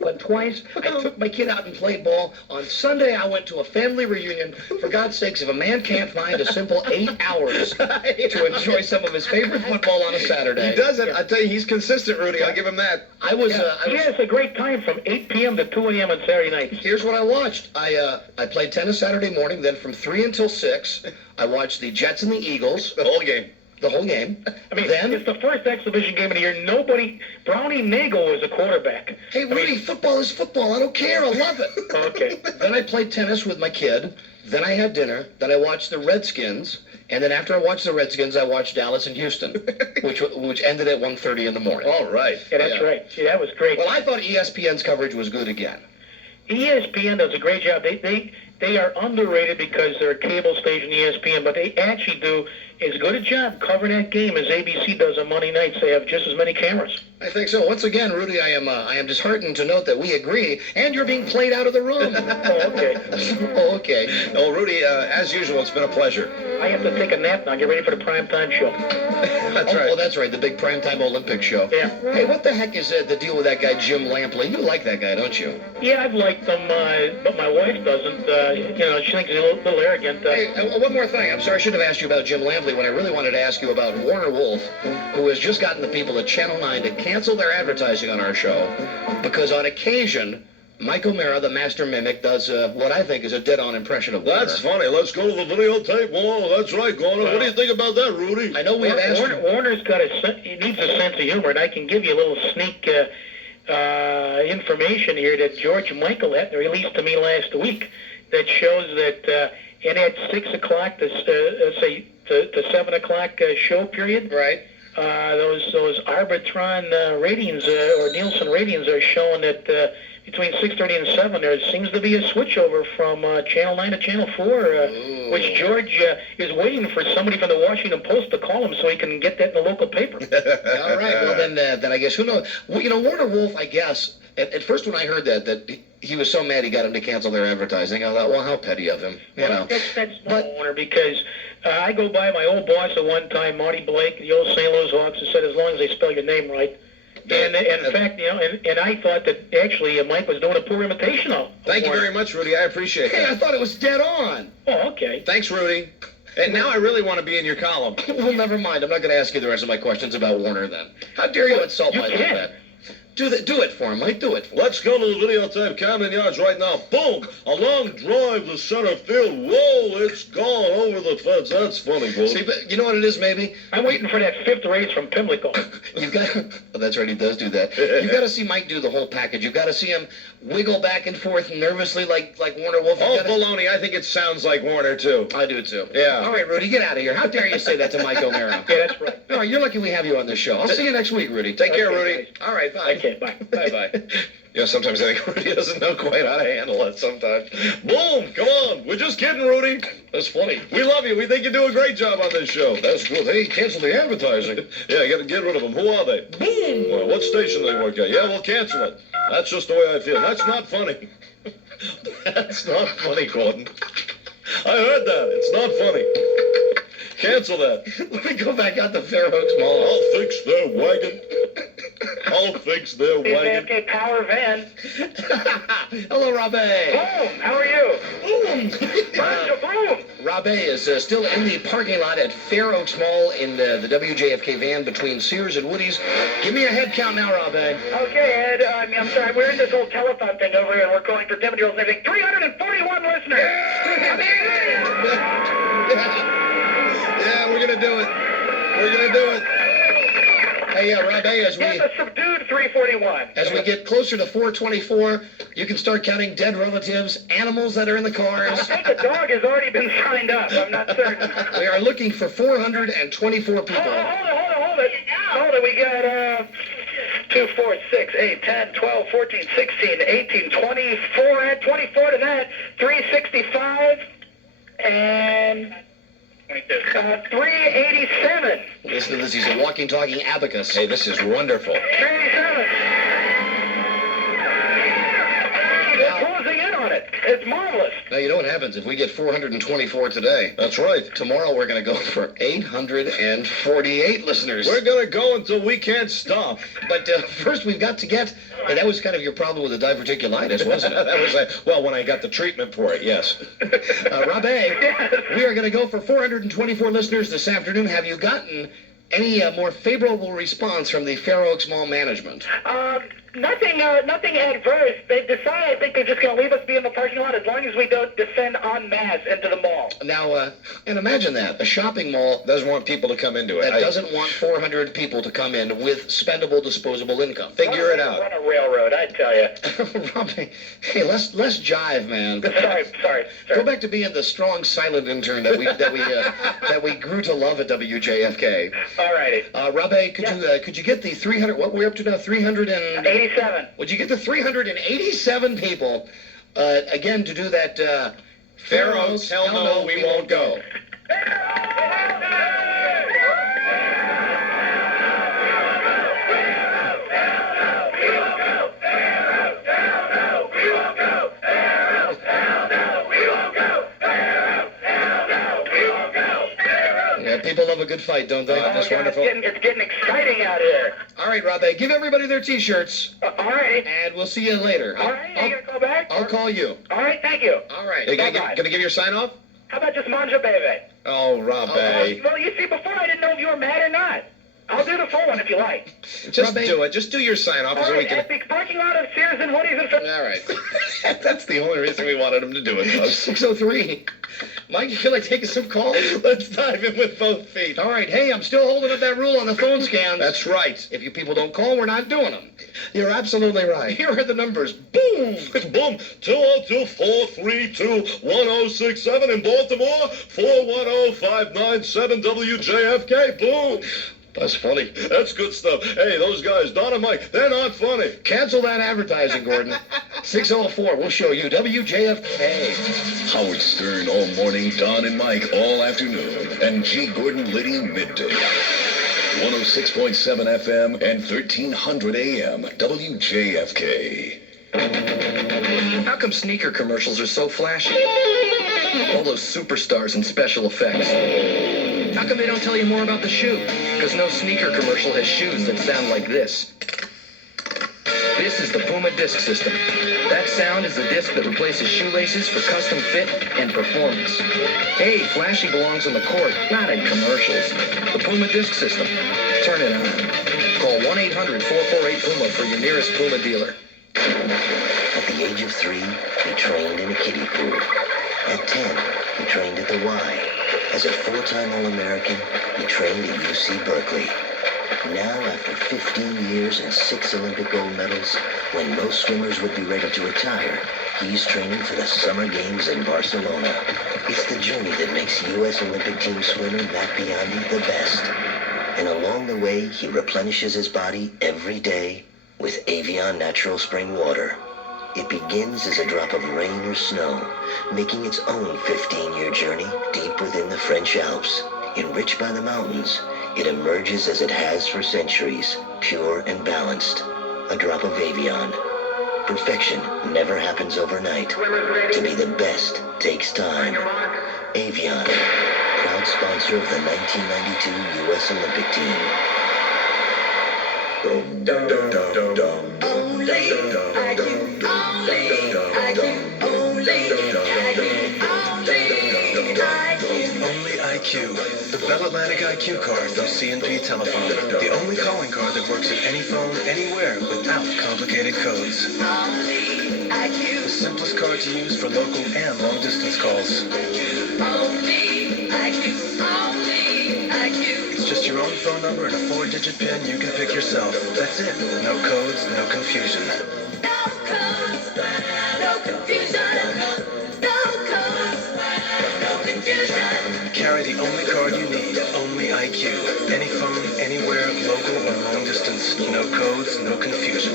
But twice, I took my kid out and played ball. On Sunday, I went to a family reunion. For God's sakes, if a man can't find a simple 8 hours to enjoy some of his favorite football on a Saturday. He does it. I tell you, he's consistent, Rudy. I'll give him that. He has a great time from 8 p.m. to 2 a.m. on Saturday nights. Here's what I watched. I played tennis Saturday morning. Then from 3 until 6, I watched the Jets and the Eagles. The whole game. the whole game. I mean, Then, it's the first exhibition game of the year. Brownie Nagel was a quarterback. hey, Rudy, football is football. I don't care. I love it. Okay. Then I played tennis with my kid. Then I had dinner. Then I watched the Redskins. And then after I watched the Redskins, I watched Dallas and Houston, which ended at 1:30 in the morning. All right. Yeah, that's right. Yeah, that was great. Well, I thought ESPN's coverage was good again. ESPN does a great job. They are underrated because they're a cable station, ESPN, but they actually do as good a job covering that game as ABC does on Monday nights. They have just as many cameras. I think so. Once again, Rudy, I am disheartened to note that we agree, and you're being played out of the room. Oh, okay. Oh, okay. Oh, Rudy, as usual, it's been a pleasure. I have to take a nap now. Get ready for the primetime show. That's right. Oh, that's right, the big primetime Olympic show. Yeah. Hey, what the heck is the deal with that guy, Jim Lampley? You like that guy, don't you? Yeah, I've liked them, but my wife doesn't. She thinks he's a little arrogant. Hey, one more thing. I'm sorry, I should have asked you about Jim Lampley when I really wanted to ask you about Warner Wolf, who has just gotten the people at Channel 9 to cancel their advertising on our show because on occasion, Mike O'Mara, the master mimic, does what I think is a dead-on impression of Warner. That's funny. Let's go to the videotape. Oh, that's right, Gordon. What do you think about that, Rudy? I know we've asked... Warner's he needs a sense of humor, and I can give you a little sneak information here that George Michael had released to me last week that shows that in that 6 o'clock, the 7 o'clock show period, right? Those Arbitron ratings or Nielsen ratings are showing that between 6:30 and 7 there seems to be a switchover from Channel 9 to Channel 4, which George is waiting for somebody from the Washington Post to call him so he can get that in the local paper. All right, well then I guess, who knows? Well, Warner Wolf, I guess, at first when I heard that he was so mad he got him to cancel their advertising, I thought, well, how petty of him, That's not Warner, because I go by my old boss at one time, Marty Blake, the old St. Louis Hawks, who said as long as they spell your name right. And in fact, and I thought that actually Mike was doing a poor imitation of. Thank you very much, Rudy. I appreciate that. Hey, I thought it was dead on. Oh, okay. Thanks, Rudy. And now I really want to be in your column. Well, never mind. I'm not going to ask you the rest of my questions about Warner then. How dare you insult Mike like that? Do it for him, Mike. Do it for him. Let's go to the videotape. Camden Yards right now. Boom! A long drive to center field. Whoa! It's gone over the fence. That's funny, boy. See, but you know what it is, maybe? I'm waiting for that fifth raise from Pimlico. You've got... Oh, that's right. He does do that. You've got to see Mike do the whole package. You've got to see him wiggle back and forth nervously like Warner Wolf. Baloney. I think it sounds like Warner, too. I do, too. Yeah. All right, Rudy, get out of here. How dare you say that to Mike O'Mara? Yeah, that's right. All right, you're lucky we have you on this show. I'll see you next week, Rudy. Take care, Rudy. All right, bye. Okay, bye. Bye-bye. Sometimes I think Rudy doesn't know quite how to handle it sometimes. Boom! Come on. We're just kidding, Rudy. That's funny. We love you. We think you do a great job on this show. That's good. Hey, cancel the advertising. Yeah, you got to get rid of them. Who are they? Boom! Well, what station they work at? Yeah, we'll cancel it. That's just the way I feel. That's not funny. That's not funny, Gordon. I heard that. It's not funny. Cancel that. Let me go back out to Fair Oaks Mall. I'll fix their wagon. I'll fix their wagon. JFK Power Van. Hello, Rabe. Boom! How are you? Boom! Boom! Rabe is still in the parking lot at Fair Oaks Mall in the WJFK van between Sears and Woody's. Give me a head count now, Rabe. Okay, Ed. I'm sorry. We're in this old telethon thing over here, and we're calling for Demetrius and everything. 341 listeners. Yeah, we're gonna do it. We're gonna do it. Hey, Rabe, as we... Yes, a subdued 341. As we get closer to 424, you can start counting dead relatives, animals that are in the cars. I think a dog has already been signed up. I'm not certain. We are looking for 424 people. Hold it. We got 2, 4, 6, 8, 10, 12, 14, 16, 18, 24. Add 24 to that. 365 and... 387. Listen to this. He's a walking, talking abacus. Hey, this is wonderful. 387. We're closing in on it. It's marvelous. Now, you know what happens if we get 424 today? That's right. Tomorrow we're going to go for 848 listeners. We're going to go until we can't stop. But first we've got to get... And that was kind of your problem with the diverticulitis, wasn't it? That was well, when I got the treatment for it, yes. Rabe, we are going to go for 424 listeners this afternoon. Have you gotten any more favorable response from the Fair Oaks Mall management? Nothing adverse. They've decided, I think they're just going to leave us be in the parking lot as long as we don't descend en masse into the mall. Now, and imagine that, a shopping mall Doesn't want people to come into it. that doesn't want 400 people to come in with spendable, disposable income. Figure it out. Run a railroad, I tell you. Robbie, hey, let's jive, man. Sorry. Go back to being the strong, silent intern that we grew to love at WJFK. All righty. Robbie, could you get the 300? What we're up to now? 87. Would you get the 387 people again to do that? Pharaoh's, hell no, we won't go. Yeah, people love a good fight, don't they? That's wonderful. It's getting exciting out here. All right, Robbie, give everybody their T-shirts. All right. And we'll see you later. All right, you gonna call back? I'll call you. All right, thank you. All right. Hey, gonna give your sign off? How about just Manja Bebe? Oh, Robbie. Well, you see, before I didn't know if you were mad or not. I'll do the full one if you like. Just do it. Just do your sign off All so right, we can. at the parking lot of Sears and Woody's and... All right. That's the only reason we wanted him to do it, folks. 603. Mike, you feel like taking some calls? Let's dive in with both feet. All right. Hey, I'm still holding up that rule on the phone scans. That's right. If you people don't call, we're not doing them. You're absolutely right. Here are the numbers. Boom. Boom. 202-432-1067 in Baltimore. 410-597 WJFK. Boom. That's funny. That's good stuff. Hey, those guys, Don and Mike, they're not funny. Cancel that advertising, Gordon. 604, we'll show you WJFK. Howard Stern all morning, Don and Mike all afternoon, and G. Gordon Liddy midday. 106.7 FM and 1300 AM, WJFK. How come sneaker commercials are so flashy? All those superstars and special effects. How come they don't tell you more about the shoe? Because no sneaker commercial has shoes that sound like this. This is the Puma disc system. That sound is the disc that replaces shoelaces for custom fit and performance. Hey, flashy belongs on the court, not in commercials. The Puma disc system. Turn it on. Call 1-800-448-PUMA for your nearest Puma dealer. At the age of 3, he trained in a kiddie pool. At 10, he trained at the Y. As a 4-time All-American, he trained at UC Berkeley. Now, after 15 years and 6 Olympic gold medals, when most swimmers would be ready to retire, he's training for the Summer Games in Barcelona. It's the journey that makes U.S. Olympic team swimmer Matt Biondi the best. And along the way, he replenishes his body every day with Evian Natural Spring Water. It begins as a drop of rain or snow, making its own 15-year journey deep within the French Alps. Enriched by the mountains, it emerges as it has for centuries, pure and balanced. A drop of Evian. Perfection never happens overnight. To be the best takes time. Evian, proud sponsor of the 1992 U.S. Olympic team. Only IQ, the Bell Atlantic IQ card from C&P Telephone. The only calling card that works at any phone, anywhere, without complicated codes. The simplest card to use for local and long-distance calls. It's just your own phone number and a 4-digit PIN you can pick yourself. That's it. No codes, no confusion. Carry the only card you need, only IQ. Any phone, anywhere, local or long distance. No codes, no confusion.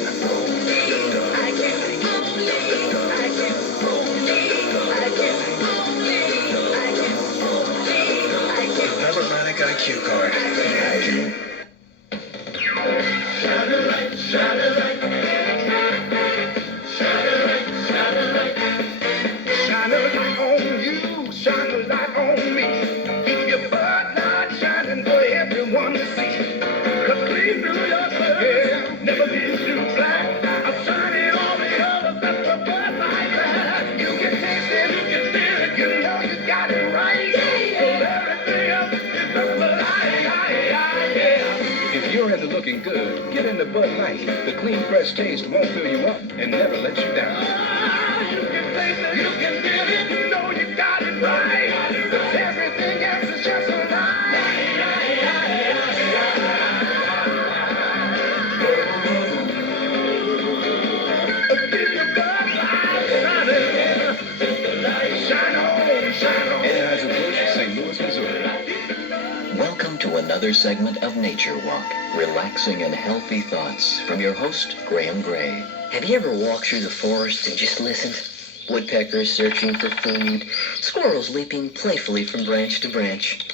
The Bell Atlantic IQ card. Shine a light on you, shine a light on me. Keep your spotlight shining for everyone to see. 'Cause clean through your service, never been too black. I'm shining on the others, that's the bud like that. You can taste it, you can feel it, you know you got it right. So everything else is just a lie. looking good, get into Bud Light. The clean, fresh taste won't fill you up and never let you down. You can think that you can get it, you know you got it right. Everything else is just a lie. Give your Bud Light shining. Shine on, shine on. Anheuser-Busch, St. Louis, Missouri. Welcome to another segment of Nature Walk, relaxing and healthy thoughts from your host, Graham Gray. Have you ever walked through the forest and just listened? Woodpeckers searching for food, squirrels leaping playfully from branch to branch.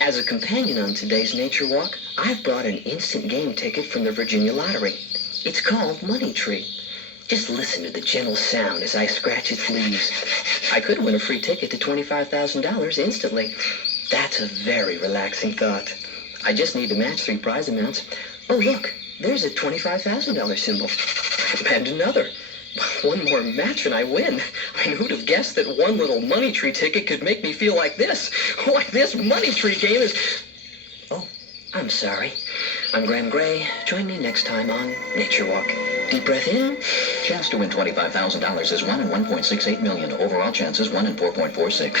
As a companion on today's Nature Walk, I've brought an instant game ticket from the Virginia Lottery. It's called Money Tree. Just listen to the gentle sound as I scratch its leaves. I could win a free ticket to $25,000 instantly. That's a very relaxing thought. I just need to match 3 prize amounts. Oh, look, there's a $25,000 symbol. And another. One more match and I win. I mean, who'd have guessed that one little Money Tree ticket could make me feel like this? Like this Money Tree game is... Oh, I'm sorry. I'm Graham Gray. Join me next time on Nature Walk. Deep breath in. Chance to win $25,000 is 1 in 1.68 million. Overall chance is 1 in 4.46.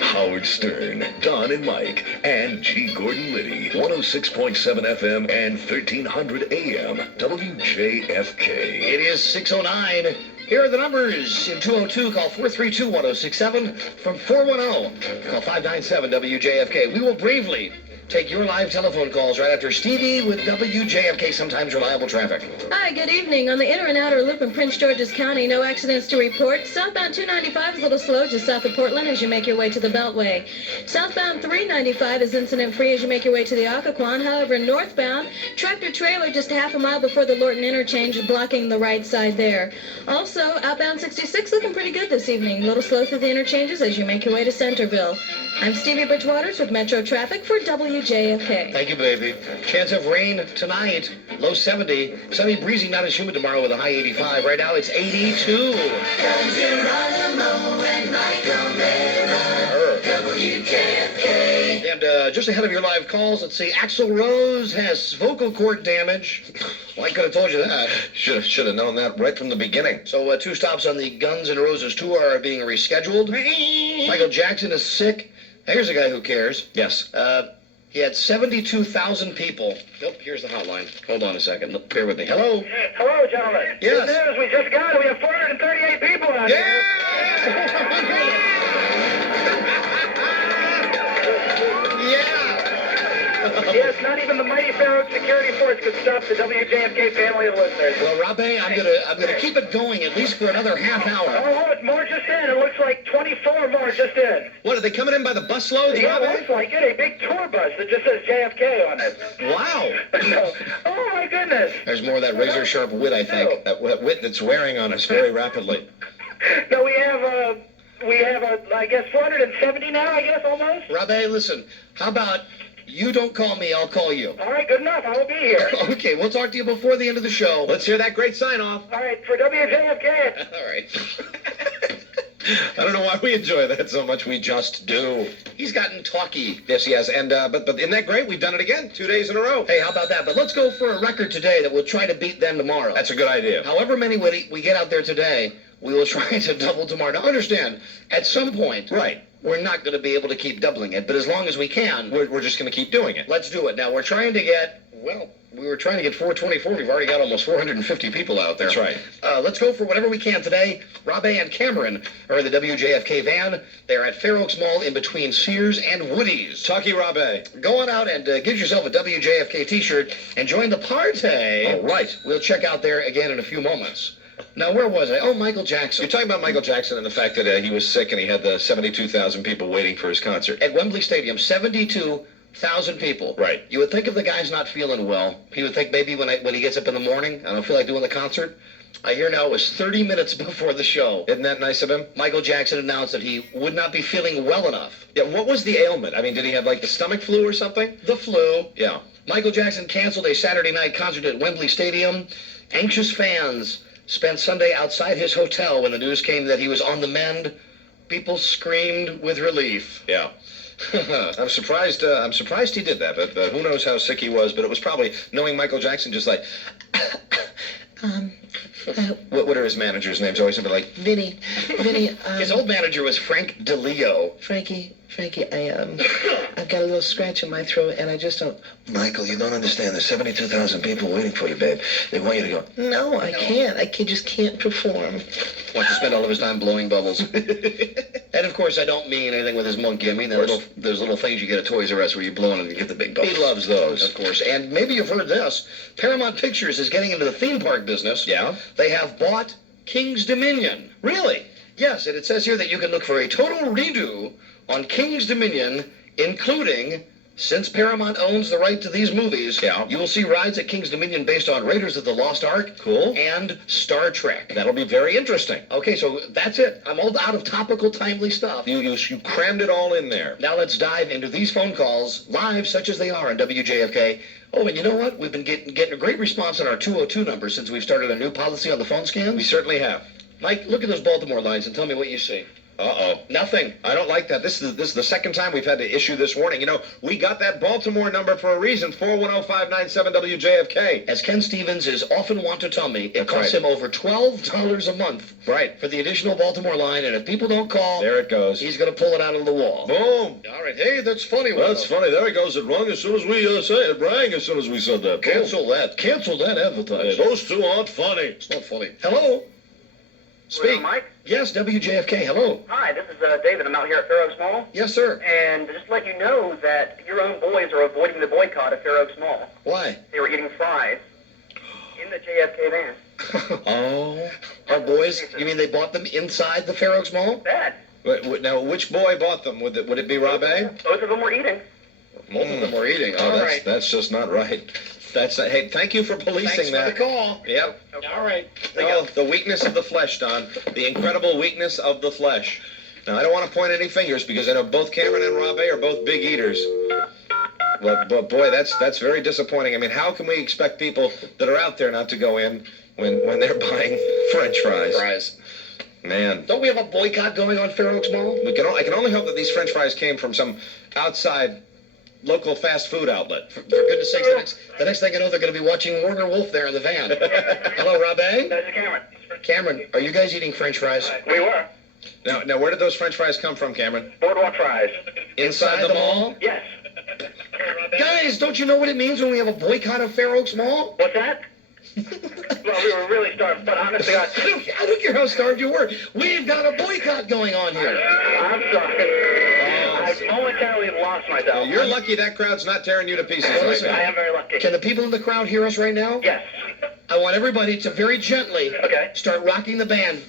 Howard Stern, Don and Mike, and G. Gordon Liddy. 106.7 FM and 1300 AM. WJFK. It is 6:09. Here are the numbers. In 202, call 432-1067. From 410, call 597-WJFK. We will bravely take your live telephone calls right after Stevie with WJFK, sometimes reliable traffic. Hi, good evening. On the inner and outer loop in Prince George's County, no accidents to report. Southbound 295 is a little slow just south of Portland as you make your way to the Beltway. Southbound 395 is incident-free as you make your way to the Occoquan. However, northbound, tractor-trailer just half a mile before the Lorton interchange blocking the right side there. Also, outbound 66 looking pretty good this evening. A little slow through the interchanges as you make your way to Centerville. I'm Stevie Bridgewaters with Metro Traffic for WJFK. Thank you, baby. Chance of rain tonight, low 70. Sunny, breezy, not as humid tomorrow with a high 85. Right now, it's 82. And just ahead of your live calls, let's see, Axl Rose has vocal cord damage. Well, I could have told you that. Should have known that right from the beginning. So 2 stops on the Guns N' Roses tour are being rescheduled. Michael Jackson is sick. Here's a guy who cares. Yes. He had 72,000 people. Nope, here's the hotline. Hold on a second. Bear with me. Hello? Hello, gentlemen. Yes. Good news, we just got it. We have 438 people out here. Yes, not even the mighty Fair Oak Security Force could stop the WJFK family of listeners. Well, Rabe, I'm gonna keep it going at least for another half hour. Oh, it's more just in. It looks like 24 more just in. What, are they coming in by the busloads, Yeah, Rabe? looks like it. A big tour bus that just says JFK on it. Wow. No. Oh, my goodness. There's more of that razor-sharp wit, I think. That wit that's wearing on us very rapidly. No, we have, I guess, 470 now, I guess, almost. Rabe, listen, how about you don't call me, I'll call you. All right, good enough. I will be here. Okay, we'll talk to you before the end of the show. Let's hear that great sign-off. All right, for WJFK. All right. I don't know why we enjoy that so much. We just do. He's gotten talky. Yes, he has. And but isn't that great? We've done it again, 2 days in a row. Hey, how about that? But let's go for a record today that we'll try to beat them tomorrow. That's a good idea. However many we get out there today, we will try to double tomorrow. Now, understand, at some point, right, we're not going to be able to keep doubling it, but as long as we can, we're just going to keep doing it. Let's do it. Now, we're trying to get, well, we were trying to get 424. We've already got almost 450 people out there. That's right. Let's go for whatever we can today. Rabe and Cameron are in the WJFK van. They're at Fair Oaks Mall in between Sears and Woody's. Talkie Rabe. Go on out and get yourself a WJFK t-shirt and join the party. All right. We'll check out there again in a few moments. Now, where was I? Oh, Michael Jackson. You're talking about Michael Jackson and the fact that he was sick and he had the 72,000 people waiting for his concert. At Wembley Stadium, 72,000 people. Right. You would think if the guy's not feeling well, he would think maybe when he gets up in the morning, I don't feel like doing the concert. I hear now it was 30 minutes before the show. Isn't that nice of him? Michael Jackson announced that he would not be feeling well enough. Yeah, what was the ailment? I mean, did he have like the stomach flu or something? The flu. Yeah. Michael Jackson canceled a Saturday night concert at Wembley Stadium. Anxious fans spent Sunday outside his hotel when the news came that he was on the mend. People screamed with relief. Yeah. I'm surprised he did that, but who knows how sick he was, but it was probably, knowing Michael Jackson, just like, what are his managers' names? Always something like, Vinny, his old manager was Frank DeLeo. Frankie, I've got a little scratch in my throat, and I just don't... Michael, you don't understand. There's 72,000 people waiting for you, babe. They want you to go. No, I can't. just can't perform. Wants to spend all of his time blowing bubbles. And of course, I don't mean anything with his monkey. I mean those little things you get at Toys R Us where you blow on and you get the big bubbles. He loves those. Of course. And maybe you've heard this. Paramount Pictures is getting into the theme park business. Yeah? They have bought King's Dominion. Really? Yes, and it says here that you can look for a total redo on King's Dominion, including, since Paramount owns the right to these movies, you will see rides at King's Dominion based on Raiders of the Lost Ark. Cool. And Star Trek. That'll be very interesting. Okay, so that's it. I'm all out of topical, timely stuff. You crammed it all in there. Now let's dive into these phone calls, live such as they are on WJFK. Oh, and you know what? We've been getting a great response on our 202 number since we've started a new policy on the phone scans. We certainly have. Mike, look at those Baltimore lines and tell me what you see. Uh-oh. Nothing. I don't like that. This is the second time we've had to issue this warning. You know, we got that Baltimore number for a reason, 410-597 WJFK. As Ken Stevens is often wont to tell me, it That's costs right. him over $12 a month for the additional Baltimore line, and if people don't call, there it goes. He's going to pull it out of the wall. Boom. All right. Hey, that's funny. That's funny. There it goes. It rung as soon as we say it. Rang as soon as we said that. Cancel that. Cancel that advertising. Those two aren't funny. It's not funny. Hello? Speak. Mike? Yes, WJFK. Hello. Hi, this is David. I'm out here at Fair Oaks Mall. Yes, sir. And just to let you know that your own boys are avoiding the boycott at Fair Oaks Mall. Why? They were eating fries in the JFK van. Oh. Our boys? You mean they bought them inside the Fair Oaks Mall? Bad. Now, which boy bought them? Would it be Rob A? Both of them were eating. Both of them were eating. Oh, All right. That's just not right. Hey, thank you for policing Thanks that. for the call. Yep. All right. Oh, the weakness of the flesh, Don. The incredible weakness of the flesh. Now, I don't want to point any fingers because I know both Cameron and Rob A are both big eaters. But boy, that's very disappointing. I mean, how can we expect people that are out there not to go in when they're buying French fries? Man. Don't we have a boycott going on Fair Oaks Mall? I can only hope that these French fries came from some outside local fast food outlet. For goodness sakes, the next thing I know, they're going to be watching Warner Wolf there in the van. Hello, Rob A? This is Cameron. Cameron, are you guys eating French fries? We were. Now, where did those French fries come from, Cameron? Boardwalk fries. Inside the mall? Yes. Guys, don't you know what it means when we have a boycott of Fair Oaks Mall? What's that? Well, we were really starved, but honestly, I don't care how starved you were. We've got a boycott going on here. I'm sorry. I've momentarily lost myself. Well, you're lucky that crowd's not tearing you to pieces Well, right listen, now. I am very lucky. Can the people in the crowd hear us right now? Yes. I want everybody to very gently start rocking the van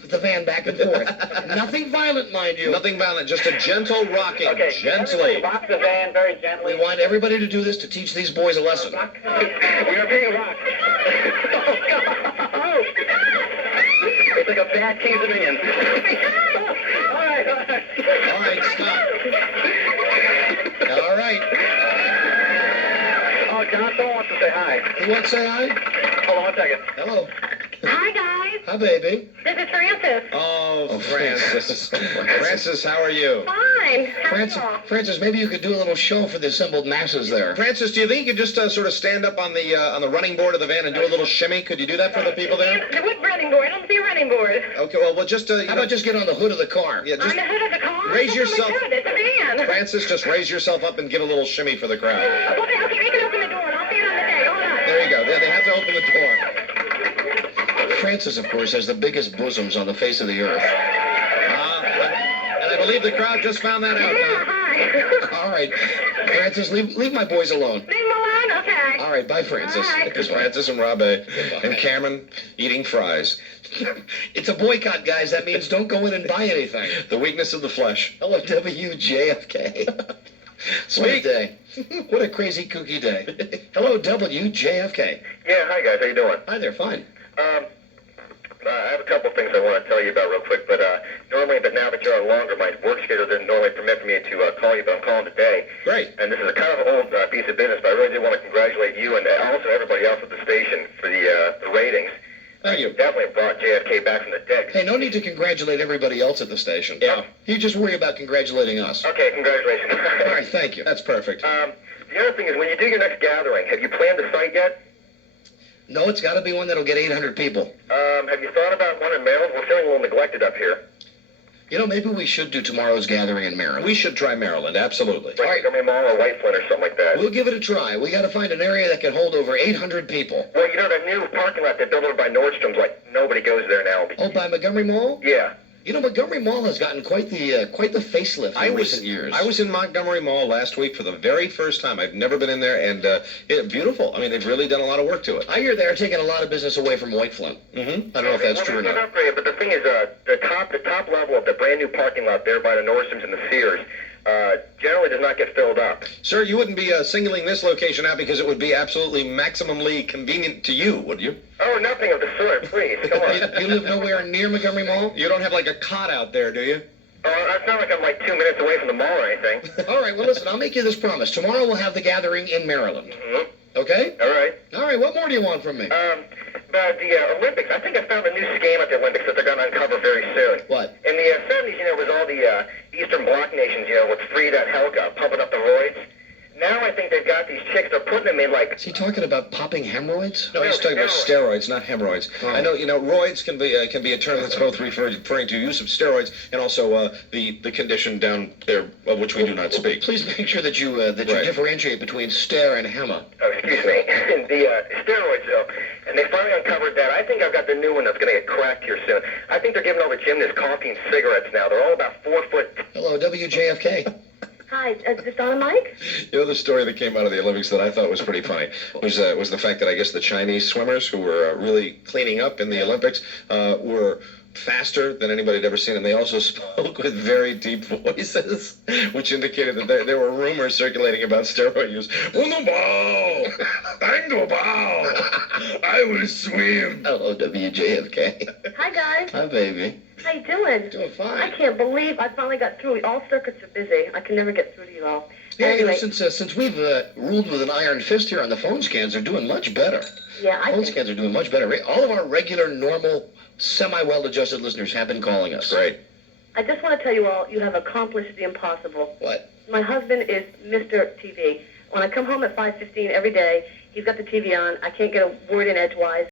back and forth. Nothing violent, mind you. Nothing violent, just a gentle rocking. Okay. Gently. Rock the van very gently. We want everybody to do this to teach these boys a lesson. We are being rocked. Oh, it's like a bad King's Dominion. All right. All right, stop. All right. Oh, John wants to say hi. You want to say hi? Hold on 1 second. Hello. Hi, guys. Hi, baby. This is Francis. Oh, Francis. Francis, how are you? Fine. Francis, maybe you could do a little show for the assembled masses there. Francis, do you think you could just sort of stand up on the running board of the van and do a little shimmy? Could you do that for the people there? What running board? I don't see a running board. Okay, well, just How about just get on the hood of the car? Yeah, just On the hood of the car? raise That's yourself. on the hood. It's a van. Francis, just raise yourself up and give a little shimmy for the crowd. Okay, you can open the door, and I'll see it on the day. Hold on. There you go. They have to open the door. Francis, of course, has the biggest bosoms on the face of the earth. And I believe the crowd just found that out. Hi. All right. Francis, leave my boys alone. Leave them alone? Okay. All right, bye, Francis. Because Francis and Rob A. and Cameron eating fries. It's a boycott, guys. That means don't go in and buy anything. The weakness of the flesh. Hello, WJFK. What a day. What a crazy kooky day. Hello, WJFK. Yeah, hi guys. How you doing? Hi there, fine. I have a couple things I want to tell you about real quick, but now that you're on longer, my work schedule didn't normally permit for me to call you, but I'm calling today. Great. And this is a kind of old piece of business, but I really do want to congratulate you and also everybody else at the station for the ratings. Thank you. Definitely brought JFK back from the dead. Hey, no need to congratulate everybody else at the station. Yeah. You just worry about congratulating us. Okay, congratulations. All right, thank you. That's perfect. The other thing is, when you do your next gathering, have you planned the site yet? No, it's got to be one that'll get 800 people. Have you thought about one in Maryland? We're feeling a little neglected up here. You know, maybe we should do tomorrow's gathering in Maryland. We should try Maryland, absolutely. Right, Montgomery Mall or White Flint or something like that. We'll give it a try. We got to find an area that can hold over 800 people. Well, you know, that new parking lot they built over by Nordstrom's, like, nobody goes there now. Oh, by Montgomery Mall? Yeah. You know, Montgomery Mall has gotten quite the facelift in recent years. I was in Montgomery Mall last week for the very first time. I've never been in there, and beautiful. I mean, they've really done a lot of work to it. I hear they're taking a lot of business away from White Flint. Mm-hmm. I don't know if that's true or Well, not. upgraded, but the thing is, the top level of the brand new parking lot there by the Nordstrom's and the Sears generally does not get filled up. Sir, you wouldn't be singling this location out because it would be absolutely maximally convenient to you, would you? Oh, nothing of the sort, please. Come on. You live nowhere near Montgomery Mall? You don't have like a cot out there, do you? It's not like I'm like 2 minutes away from the mall or anything. All right, well, listen, I'll make you this promise. Tomorrow we'll have the gathering in Maryland. Mm-hmm. Okay? All right. All right, what more do you want from me? About the Olympics, I think I found a new scam at the Olympics that they're going to uncover very soon. What? In the 70s, you know, it was all the Eastern Bloc nations, you know, with Frida, Helga, pumping up the roids. Now I think they've got these chicks, they're putting them in like... Is he talking about popping hemorrhoids? No, he's talking about steroids, not hemorrhoids. Oh. I know, you know, roids can be a term that's both referring to use of steroids and also the condition down there of which we do not speak. Please make sure that you Right. differentiate between stare and hema. Oh, excuse me. The steroids, though, and they finally uncovered that. I think I've got the new one that's going to get cracked here soon. I think they're giving all the gymnasts coffee and cigarettes now. They're all about 4 foot... Hello, WJFK. Hi, is this Donna Mike? You know, the story that came out of the Olympics that I thought was pretty funny was the fact that I guess the Chinese swimmers who were really cleaning up in the Olympics were faster than anybody had ever seen, and they also spoke with very deep voices, which indicated that there were rumors circulating about steroid use. Uno bao! Tango bao! I will swim! Hello, WJFK. Hi, guys. Hi, baby. How you doing? Doing fine. I can't believe I finally got through. All circuits are busy. I can never get through to you all. Yeah, you know, Anyway, since we've ruled with an iron fist here on the phone scans, they're doing much better. yeah, I Phone think... scans are doing much better. All of our regular, normal, semi-well-adjusted listeners have been calling us. Great. I just want to tell you all, you have accomplished the impossible. What? My husband is Mr. TV. When I come home at 5:15 every day, he's got the TV on. I can't get a word in edgewise.